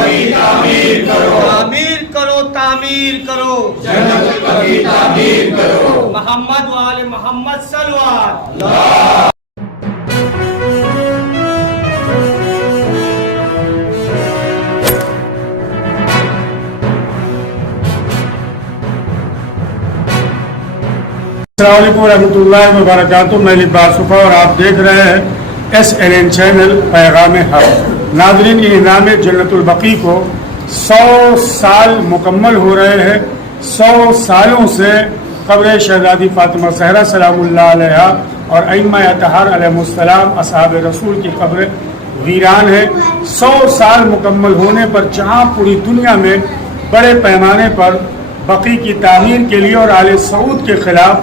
تعمیر کرو تعمیر کرو جنت البقیع تعمیر کرو محمد و آل محمد صلوات السلام علیکم ورحمۃ اللہ وبرکاتہ۔ میں لباس صفا اور آپ دیکھ رہے ہیں SNN چینل پیغام حق۔ ناظرین، یہ انعام جنت البقیع کو 100 سال مکمل ہو رہے ہیں۔ 100 سالوں سے قبر شہزادی فاطمہ زہرا سلام اللہ علیہا اور ائمہ اطہار علیہ السلام اصحاب رسول کی قبر ویران ہے۔ 100 سال مکمل ہونے پر جہاں پوری دنیا میں بڑے پیمانے پر بقیع کی تعمیر کے لیے اور آل سعود کے خلاف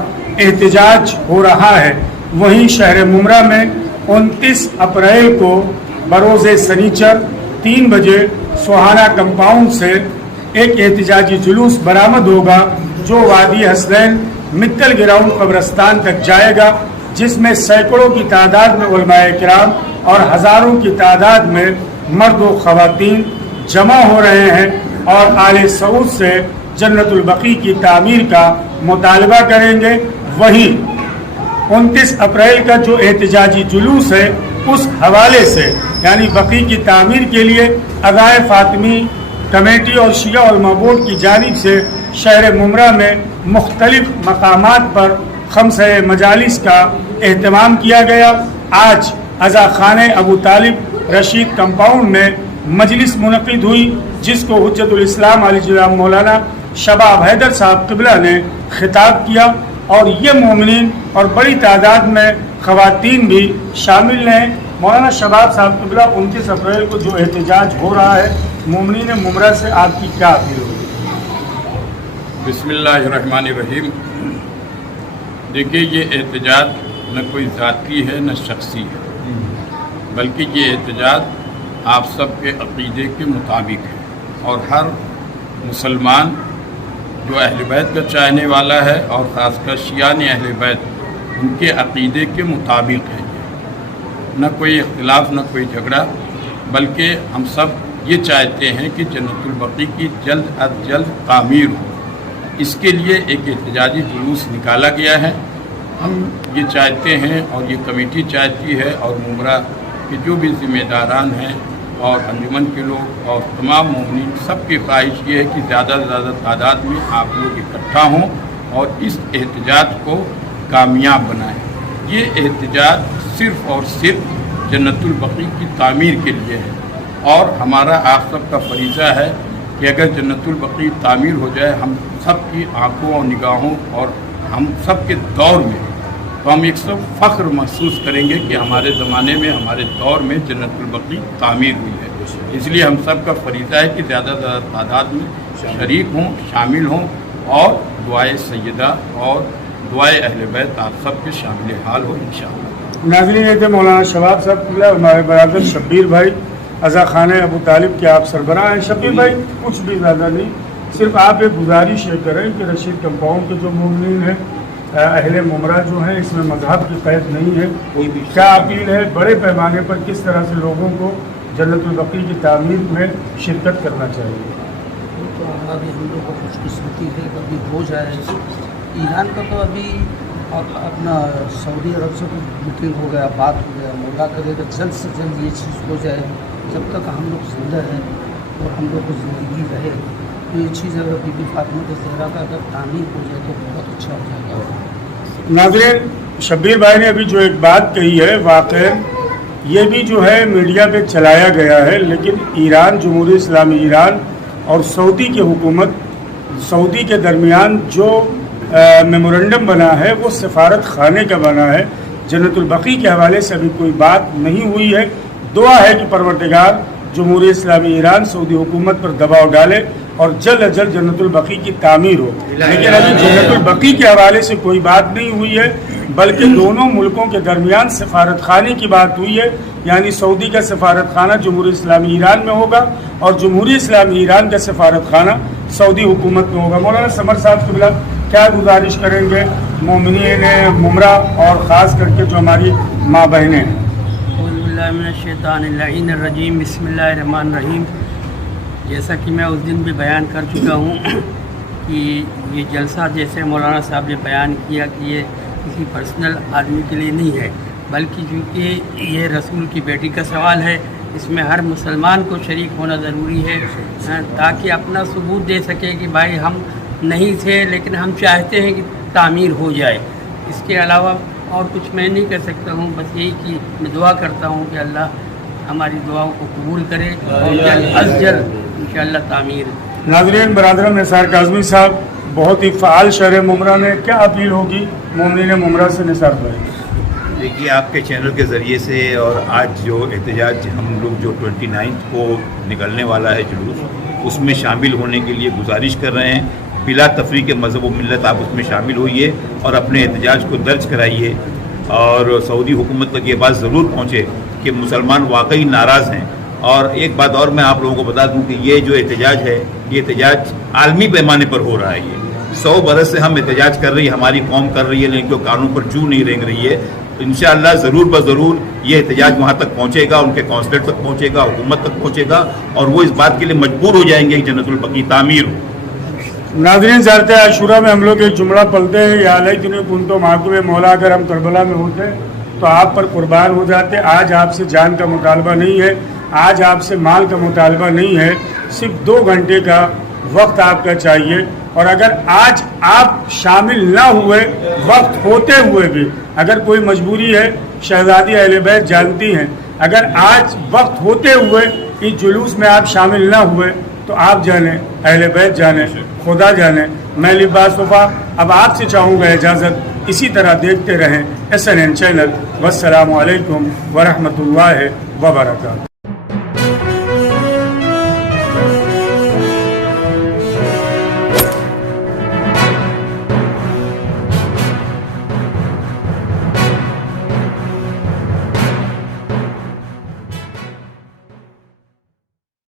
احتجاج ہو رہا ہے، وہیں شہر ممرہ میں 29 اپریل کو بروز سنیچر 3 بجے سوہانہ کمپاؤنڈ سے ایک احتجاجی جلوس برآمد ہوگا جو وادی حسنین متل گراؤنڈ قبرستان تک جائے گا، جس میں سینکڑوں کی تعداد میں علماء کرام اور ہزاروں کی تعداد میں مرد و خواتین جمع ہو رہے ہیں اور آل سعود سے جنت البقیع کی تعمیر کا مطالبہ کریں گے۔ وہیں 29 اپریل کا جو احتجاجی جلوس ہے اس حوالے سے یعنی بقیع کی تعمیر کے لیے اذاعِ فاطمی کمیٹی اور شیعہ علماء بورڈ کی جانب سے شہر ممرہ میں مختلف مقامات پر 5 مجالس کا اہتمام کیا گیا۔ آج عزا خانہ ابو طالب رشید کمپاؤنڈ میں مجلس منعقد ہوئی، جس کو حجت الاسلام علی جناب مولانا شباب حیدر صاحب قبلہ نے خطاب کیا، اور یہ مومنین اور بڑی تعداد میں خواتین بھی شامل ہیں۔ مولانا شباب صاحب قبلہ 29 اپریل کو جو احتجاج ہو رہا ہے، مومنین ممرہ سے آپ کی کیا اپیل ہوگی؟ بسم اللہ الرحمن الرحیم۔ دیکھیے، یہ احتجاج نہ کوئی ذاتی ہے نہ شخصی ہے، بلکہ یہ احتجاج آپ سب کے عقیدے کے مطابق ہے، اور ہر مسلمان جو اہل بیت کا چاہنے والا ہے اور خاص کر شیعان اہل بیت ان کے عقیدے کے مطابق ہے۔ نہ کوئی اختلاف نہ کوئی جھگڑا، بلکہ ہم سب یہ چاہتے ہیں کہ جنت البقیع کی جلد از جلد تعمیر ہو۔ اس کے لیے ایک احتجاجی جلوس نکالا گیا ہے۔ ہم یہ چاہتے ہیں اور یہ کمیٹی چاہتی ہے اور ممرہ کے جو بھی ذمہ داران ہیں اور انجمن کے لوگ اور تمام مومنین، سب کی خواہش یہ ہے کہ زیادہ سے زیادہ تعداد میں آپ لوگ اکٹھا ہوں اور اس احتجاج کو کامیاب بنائیں۔ یہ احتجاج صرف اور صرف جنت البقیع کی تعمیر کے لیے ہے، اور ہمارا آپ سب کا فریضہ ہے کہ اگر جنت البقیع تعمیر ہو جائے ہم سب کی آنکھوں اور نگاہوں اور ہم سب کے دور میں، تو ہم ایک سب فخر محسوس کریں گے کہ ہمارے زمانے میں، ہمارے دور میں جنت البقیع تعمیر ہوئی ہے۔ اس لیے ہم سب کا فریضہ ہے کہ زیادہ سے زیادہ تعداد میں شریک ہوں، شامل ہوں، اور دعائے سیدہ اور دعائے اہل بیت آپ سب کے شامل حال ہو انشاءاللہ۔ ناظرین، یہ تھے مولانا شباب صاحب قبلہ، ہمارے برادر شبیر بھائی عزا خانہ ابو طالب کے آپ سربراہ ہیں۔ شبیر بھائی، کچھ بھی زیادہ نہیں، صرف آپ ایک گزارش یہ کریں کہ رشید کمپاؤنڈ کے جو مومنین ہیں، اہل ممرہ جو ہیں، اس میں مذہب کی قید نہیں ہے، کیا اپیل ہے؟ بڑے پیمانے پر کس طرح سے لوگوں کو جنت البقیع کی تعمیر میں شرکت کرنا چاہیے؟ تو ابھی ہم لوگ کو خوش قسمتی ہے کہ ابھی ہو جائے۔ ایران کا تو ابھی اپنا سعودی عرب سے میٹنگ ہو گیا، بات ہو گیا، مولا کرے گا جلد سے جلد یہ چیز ہو جائے۔ جب تک ہم لوگ زندہ ہیں اور ہم لوگ کو زندگی رہے، تو یہ چیز اگر بی بی فاطمہ زہرا کا اگر تعمیر ہو جائے تو بہت اچھا ہو جائے گا۔ ناظرین، شبیر بھائی نے ابھی جو ایک بات کہی ہے، واقعی یہ بھی جو ہے میڈیا پہ چلایا گیا ہے، لیکن ایران، جمہوریہ اسلامی ایران اور سعودی کی حکومت، سعودی کے درمیان جو میمورنڈم بنا ہے وہ سفارت خانے کا بنا ہے۔ جنت البقیع کے حوالے سے ابھی کوئی بات نہیں ہوئی ہے۔ دعا ہے کہ پروردگار جمہوریہ اسلامی ایران سعودی حکومت پر دباؤ ڈالے اور جلد از جلد جنت البقیع کی تعمیر ہو، لیکن ابھی جنت البقیع کے حوالے سے کوئی بات نہیں ہوئی ہے، بلکہ دونوں ملکوں کے درمیان سفارت خانے کی بات ہوئی ہے، یعنی سعودی کا سفارت خانہ جمہوریہ اسلامی ایران میں ہوگا اور جمہوریہ اسلامی ایران کا سفارت خانہ سعودی حکومت میں ہوگا۔ مولانا سمر صاحب قبلہ کیا گزارش کریں گے مومنین ممرہ اور خاص کر کے جو ہماری ماں بہنیں ہیں؟ اعوذ باللہ من الشیطان اللعین الرجیم، بسم اللہ الرحمن الرحیم۔ جیسا کہ میں اس دن بھی بیان کر چکا ہوں کہ یہ جلسہ جیسے مولانا صاحب نے بیان کیا کہ یہ کسی پرسنل آدمی کے لیے نہیں ہے، بلکہ چونکہ یہ رسول کی بیٹی کا سوال ہے، اس میں ہر مسلمان کو شریک ہونا ضروری ہے تاکہ اپنا ثبوت دے سکے کہ بھائی ہم نہیں تھے لیکن ہم چاہتے ہیں کہ تعمیر ہو جائے۔ اس کے علاوہ اور کچھ میں نہیں کر سکتا ہوں، بس یہی کہ میں دعا کرتا ہوں کہ اللہ ہماری دعاؤں کو قبول کرے اور جلد از جلد انشاءاللہ تعمیر۔ ناظرین برادران، نثار کاظمی صاحب بہت ہی فعال شہر ممرہ میں، کیا اپیل ہوگی مومنین ممرہ سے نثار بھائی؟ دیکھیے، آپ کے چینل کے ذریعے سے اور آج جو احتجاج ہم لوگ جو 29 کو نکلنے والا ہے جلوس، اس میں شامل ہونے کے لیے گزارش کر رہے ہیں۔ بلا تفریق مذہب و ملت آپ اس میں شامل ہوئیے اور اپنے احتجاج کو درج کرائیے، اور سعودی حکومت تک یہ بات ضرور پہنچے کہ مسلمان واقعی ناراض ہیں۔ اور ایک بات اور میں آپ لوگوں کو بتا دوں کہ یہ جو احتجاج ہے، یہ احتجاج عالمی پیمانے پر ہو رہا ہے۔ یہ 100 برس سے ہم احتجاج کر رہی ہے، ہماری قوم کر رہی ہے، لیکن جو قانون پر جو نہیں رینگ رہی ہے۔ انشاءاللہ ضرور بضرور یہ احتجاج وہاں تک پہنچے گا، ان کے کونسلیٹ تک پہنچے گا، حکومت تک پہنچے گا، اور وہ اس بات کے لیے مجبور ہو جائیں گے کہ جنت البقیع تعمیر ہو۔ ناظرین، زیارت عاشورہ میں ہم لوگ ایک جملہ پڑھتے ہیں، یا لیتنی کنت معکم مولا، اگر ہم کربلا میں ہوتے تو آپ پر قربان ہو جاتے۔ آج آپ سے جان کا مطالبہ نہیں ہے، آج آپ سے مال کا مطالبہ نہیں ہے، صرف 2 گھنٹے کا وقت آپ کا چاہیے۔ اور اگر آج آپ شامل نہ ہوئے، وقت ہوتے ہوئے بھی اگر کوئی مجبوری ہے، شہزادی اہل بیت جانتی ہیں، اگر آج وقت ہوتے ہوئے اس جلوس میں آپ شامل نہ ہوئے تو آپ جانیں، اہل بیت جانیں، خدا جانیں۔ میں لباس وفا اب آپ سے چاہوں گا اجازت، اسی طرح دیکھتے رہیں SNN چینل۔ والسلام علیکم ورحمۃ اللہ وبرکاتہ۔